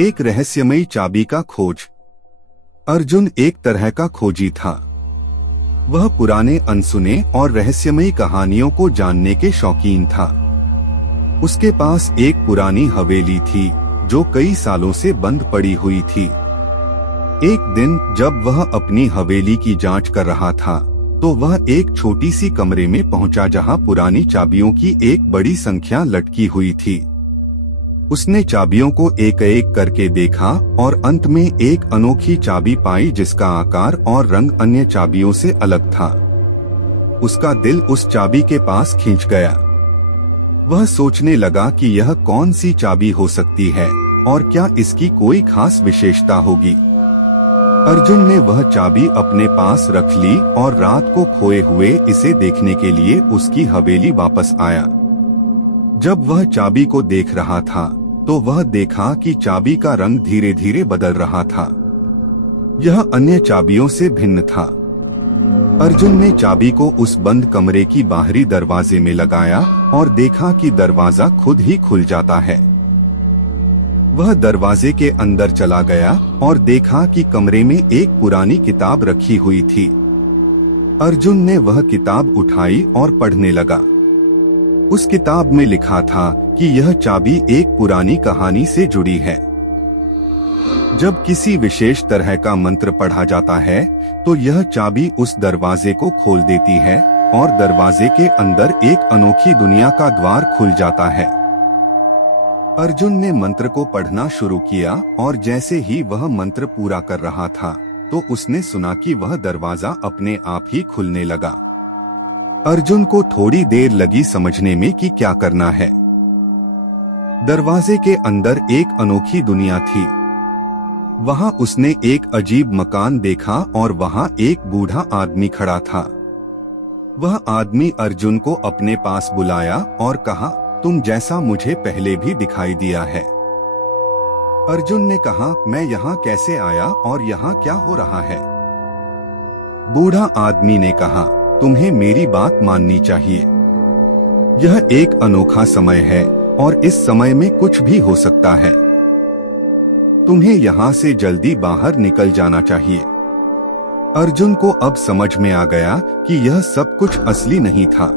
एक रहस्यमयी चाबी का खोज। अर्जुन एक तरह का खोजी था। वह पुराने अनसुने और रहस्यमयी कहानियों को जानने के शौकीन था। उसके पास एक पुरानी हवेली थी जो कई सालों से बंद पड़ी हुई थी। एक दिन जब वह अपनी हवेली की जांच कर रहा था तो वह एक छोटी सी कमरे में पहुंचा जहां पुरानी चाबियों की एक बड़ी संख्या लटकी हुई थी। उसने चाबियों को एक एक करके देखा और अंत में एक अनोखी चाबी पाई जिसका आकार और रंग अन्य चाबियों से अलग था। उसका दिल उस चाबी के पास खींच गया। वह सोचने लगा कि यह कौन सी चाबी हो सकती है और क्या इसकी कोई खास विशेषता होगी। अर्जुन ने वह चाबी अपने पास रख ली और रात को खोए हुए इसे देखने के लिए उसकी हवेली वापस आया। जब वह चाबी को देख रहा था तो वह देखा कि चाबी का रंग धीरे धीरे बदल रहा था। यह अन्य चाबियों से भिन्न था। अर्जुन ने चाबी को उस बंद कमरे की बाहरी दरवाजे में लगाया और देखा कि दरवाजा खुद ही खुल जाता है। वह दरवाजे के अंदर चला गया और देखा कि कमरे में एक पुरानी किताब रखी हुई थी। अर्जुन ने वह किताब उठाई और पढ़ने लगा। उस किताब में लिखा था कि यह चाबी एक पुरानी कहानी से जुड़ी है। जब किसी विशेष तरह का मंत्र पढ़ा जाता है तो यह चाबी उस दरवाजे को खोल देती है और दरवाजे के अंदर एक अनोखी दुनिया का द्वार खुल जाता है। अर्जुन ने मंत्र को पढ़ना शुरू किया और जैसे ही वह मंत्र पूरा कर रहा था तो उसने सुना कि वह दरवाजा अपने आप ही खुलने लगा। अर्जुन को थोड़ी देर लगी समझने में कि क्या करना है। दरवाजे के अंदर एक अनोखी दुनिया थी। वहां उसने एक अजीब मकान देखा और वहां एक बूढ़ा आदमी खड़ा था। वह आदमी अर्जुन को अपने पास बुलाया और कहा, तुम जैसा मुझे पहले भी दिखाई दिया है। अर्जुन ने कहा, मैं यहाँ कैसे आया और यहाँ क्या हो रहा है? बूढ़ा आदमी ने कहा, तुम्हें मेरी बात माननी चाहिए। यह एक अनोखा समय है और इस समय में कुछ भी हो सकता है। तुम्हें यहाँ से जल्दी बाहर निकल जाना चाहिए। अर्जुन को अब समझ में आ गया कि यह सब कुछ असली नहीं था।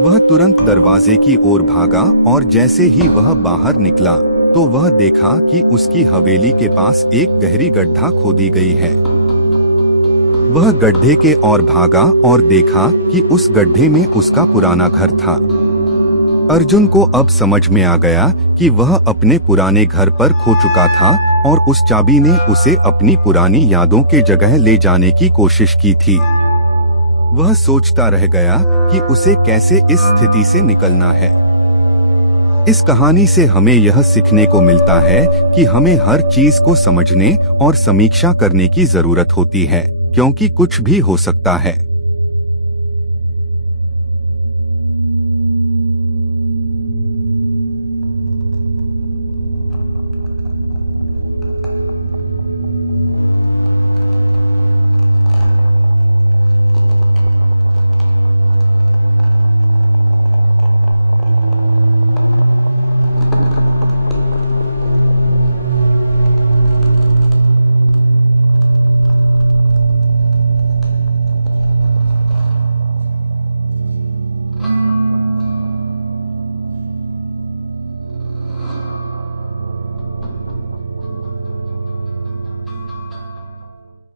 वह तुरंत दरवाजे की ओर भागा और जैसे ही वह बाहर निकला तो वह देखा कि उसकी हवेली के पास एक गहरी गड्ढा खोदी गई है। वह गड्ढे के ओर भागा और देखा कि उस गड्ढे में उसका पुराना घर था। अर्जुन को अब समझ में आ गया कि वह अपने पुराने घर पर खो चुका था और उस चाबी ने उसे अपनी पुरानी यादों के जगह ले जाने की कोशिश की थी। वह सोचता रह गया कि उसे कैसे इस स्थिति से निकलना है। इस कहानी से हमें यह सीखने को मिलता है कि हमें हर चीज को समझने और समीक्षा करने की जरूरत होती है, क्योंकि कुछ भी हो सकता है।